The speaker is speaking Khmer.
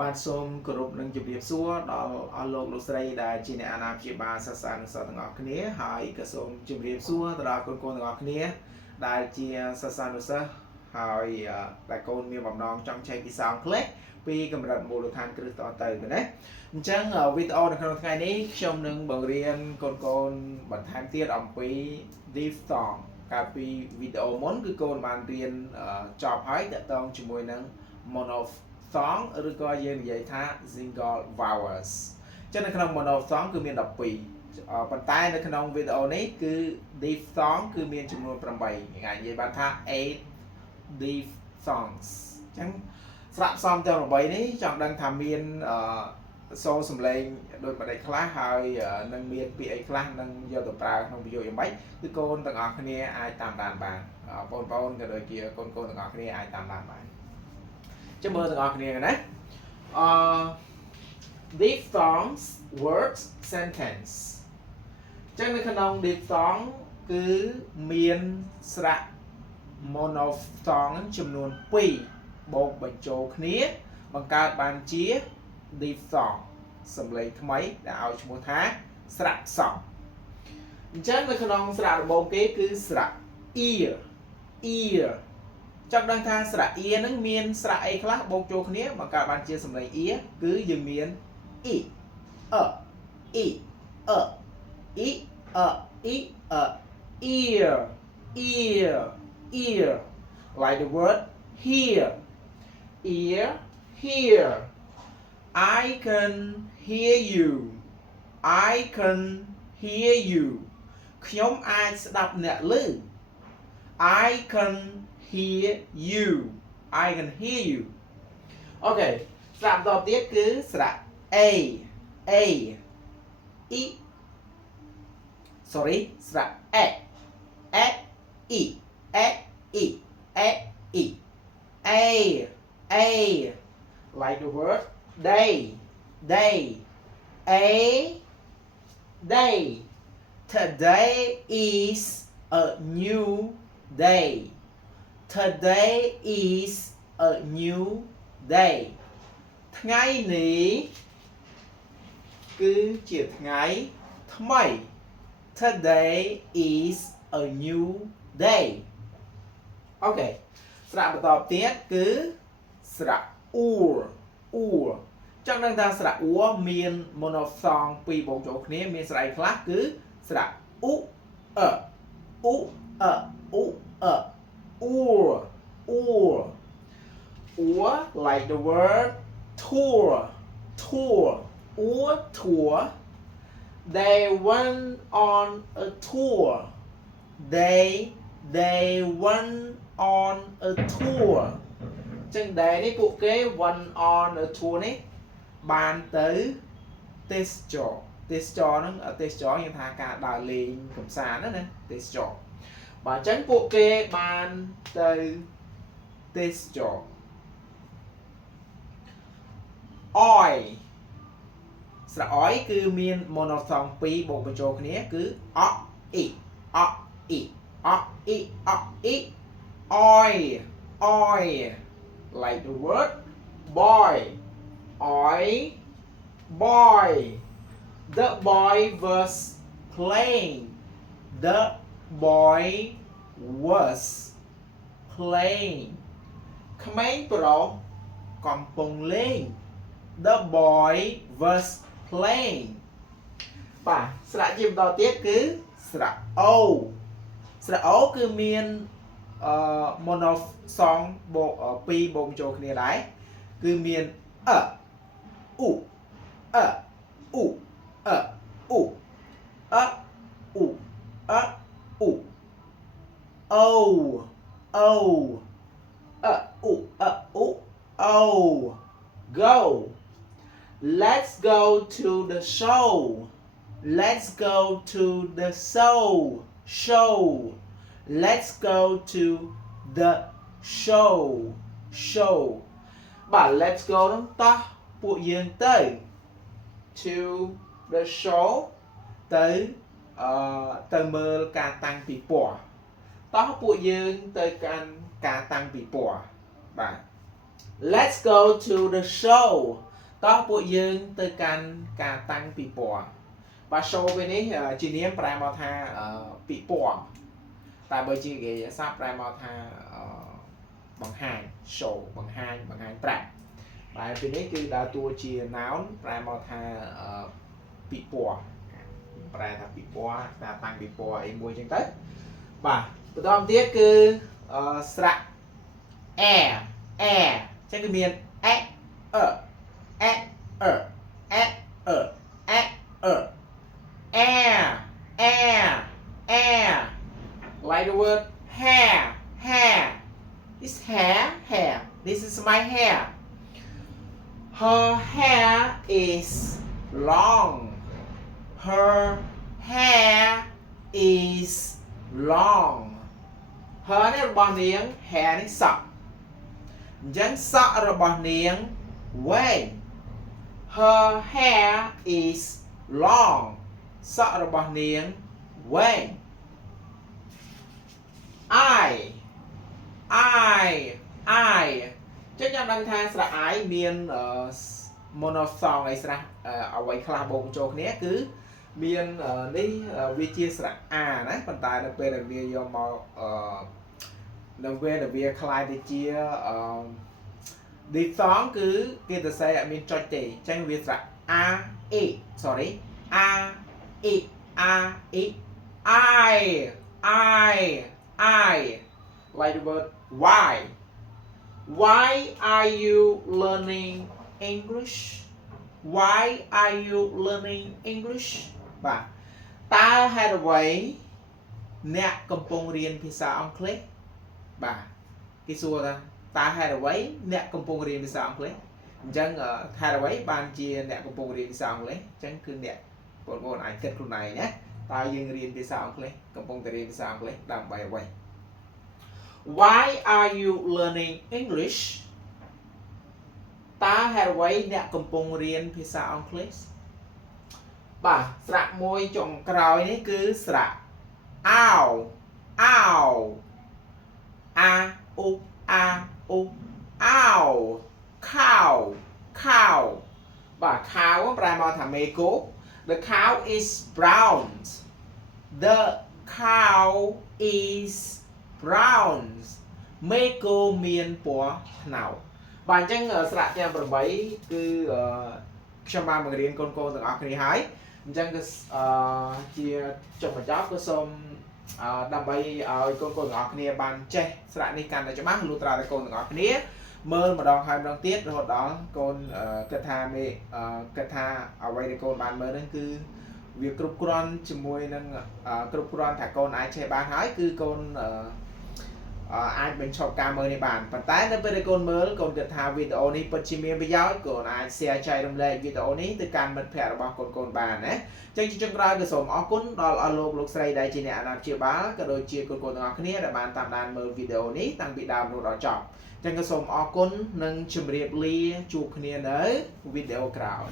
បាទសូមគោរពនឹងជម្រាបសួរដល់អស់លោកលោកស្រីដែលជាអ្នកអាណាព្យាបាលសិក្សានុសិស្សទាំងអស់គ្នាហើយក៏សូមជម្រាបសួរទៅដល់កូនទាំងអស់គ្នាដែលជាសិស្សានុសិស្សហើយដែលកូនមានបំណងចង់ចែកពិសោធន៍ខ្លះពីកម្រិតមូលដ្ឋានគ្រឹះតទៅណាអញ្ចឹងវីដេអូនៅក្នុងថ្ងៃនេះខ្ញុំនឹងបង្រៀនកូនបន្ថែមទៀតអំពី diphthong កាលពីវីដេអូមុនគឺកូនបានរៀនចប់ហើយតកតងជាមួយនឹង monophthong ឬក៏យើងនិយាយថា single vowels ចឹងនៅក្នុង monophthong គឺមាន12ប៉ុន្តែនៅក្នុងវីដេអូនេះគឺ diphthong គឺមានចំនួន8ថ្ងៃនិយាយបានថា8 diphthongs ចឹងស្រាក់ផ្សំទាំង8នេះចង់ដឹងថាមានសូរសំឡេងដូចម្ដេចខ្លះហើយនឹងមានពាក្យអីខ្លះនឹងយកទៅប្រើក្នុងប្រយោគយ៉ាងម៉េចគឺកូនទាំងអស់គ្នាអាចតាមដានបានបងប្អូនក៏ដូចជាកូនទាំងអស់គ្នាអាចតាមដានបានចាំមើលទាំងអស់គ្នាណាdiphthongs words sentence ចឹងនៅក្នុង diphthong គឺមានស្រៈ monophthong ចំនួន2បូកបញ្ចូលគ្នាបង្កើតបានជា diphthong សំឡេងថ្មីដែលឲ្យឈ្មោះថាស្រៈផ្សំអញ្ចឹងនៅក្នុងស្រៈដំបូងគេគឺស្រៈ ear ចង់ដឹងថាស្រៈ ear នឹងមានស្រៈអីខ្លះបូកចូលគ្នាបង្កើតបានជាសំឡេង ear គឺយើងមាន e e ear like the word here I can hear you ខ្ញុំអាចស្ដាប់អ្នកឮ I can hear you អូខេស្រៈបន្តទៀតគឺស្រៈ aស្រៈ a like the word day today is a new day ថ្ងៃនេះគឺជាថ្ងៃថ្មី Today is a new day អូខេស្រៈបន្តទៀតគឺស្រៈ ur ចង់ដឹងថាស្រៈ ur មាន monophthong 2បូកចូលគ្នាមានស្រៈអីខ្លះគឺស្រៈ ur like the word tour they went on a tour they went on a tour ចឹងដែរនេះពួកគេ went on a tour នេះបានទៅទេសចរហ្នឹងទេសចរយើងថាការដើរលេងកម្សាន្តណាទេសចរបាទអញ្ចឹងពួកគេបានទៅទេសចរoil ស្រៈ oil គឺមាន monophthong 2បូកបញ្ចូលគ្នាគឺ oil like the word boy the boy was playingក្មេងប្រុសកំពុងលេង The boy was playing បាទស្រៈជាបន្តទៀតគឺស្រៈ o ស្រៈ o គឺមានmonophthong បូក2បូកចូលគ្នាដែរគឺមាន go let's go to the show let's go to the show បាទ let's go ហ្នឹងតោះពួកយើងទៅ to the show ទៅមើលការតាំងពិព័រណ៍តោះពួកយើងទៅកាន់ការតាំងពិព័រណ៍បាទ let's go to the show តោះពួកយើងទៅកាន់ការតាំងពិព័រណ៍បាទ show ពេលនេះជានាមប្រែមកថាពិព័រណ៍តែបើជាគេសាប្រែមកថាបង្ហាញ show បង្ហាញប្រាប់បាទពេលនេះគឺដើរតួជា noun ប្រែមកថាពិព័រណ៍ប្រែថាពិព័រណ៍ការតាំងពិព័រណ៍អីមួយចឹងទៅបាទបន្តទៀតគឺស្រៈ air ចឹងគឺមាន air like the word hair this hair this is my hair her hair is long her hair is long her នេះរបស់នាង hair នេះសក់អញ្ចឹងសក់របស់នាងវែង her hair is long សក់របស់នាងវែង I ចឹងខ្ញុំដឹងថាស្រៈ I មាន monophthong អីស្រះអ្វីខ្លះបូកចូលគ្នាគឺមាននេះវាជាស្រៈ A ណាប៉ុន្តែនៅពេលដែលវាយកមកនៅពេលដែលវាคล้ายទៅជា diphthong គឺគេទៅសេអត់មានចុចទេអញ្ចឹងវាស្រៈ A sorry A I like the word why are you learning English why are you learning English បាទតើហេតុអ្វីអ្នកកំពុងរៀនភាសាអង់គ្លេសបាទគេសួរថាតើហេតុអ្វីអ្នកកំពុងរៀនភាសាអង់គ្លេសអញ្ចឹងហេតុអ្វីបានជាអ្នកកំពុងរៀនភាសាអង់គ្លេសអញ្ចឹងគឺអ្នកបងប្អូនអាចគិតខ្លួនឯងណាតើយើងរៀនភាសាអង់គ្លេសកំពុងតែរៀនភាសាអង់គ្លេសដើម្បីអ្វី Why are you learning English តើហេតុអ្វីអ្នកកំពុងរៀនភាសាអង់គ្លេសបាទស្រៈមួយចុងក្រោយនេះគឺស្រៈ ow cow បាទ cow ប្រែមកថាមេគោ the cow is brown the cow is brown មេគោមានពណ៌ត្នោតបាទអញ្ចឹងស្រៈទាំង8គឺខ្ញុំបានបង្រៀនកូនៗទាំងអស់គ្នាហើយអញ្ចឹងគឺជាចុងបញ្ចប់គឺសូមដើម្បីឲ្យកូនៗទាំងអស់គ្នាបានចេះស្រៈនេះកាន់តែច្បាស់លុះត្រាតែកូនទាំងអស់គ្នាមើលម្ដងហើយម្ដងទៀតរហូតដល់កូនគិតថាអ្វីដែលកូនបានមើលហ្នឹងគឺវាគ្រប់គ្រាន់ជាមួយនឹងគ្រប់គ្រាន់ថាកូនអាចចេះបានហើយគឺកូនអាចបញ្ឈប់ការមើលនេះបានប៉ុន្តែនៅពេលដែលកូនមើលកូនគិតថាវីដេអូនេះពិតជាមានប្រយោជន៍កូនអាច share ចែករំលែកវីដេអូនេះទៅកាន់មិត្តភ័ក្តិរបស់កូនបានណាអញ្ចឹងជាចុងក្រោយក៏សូមអរគុណដល់អស់លោកស្រីដែលជាអ្នកអាណាព្យាបាលក៏ដូចជាកូនទាំងអស់គ្នាដែលបានតាមដានមើលវីដេអូនេះតាំងពីដើមរហូតដល់ចប់អញ្ចឹងក៏សូមអរគុណនិងជម្រាបលាជួបគ្នានៅវីដេអូក្រោយ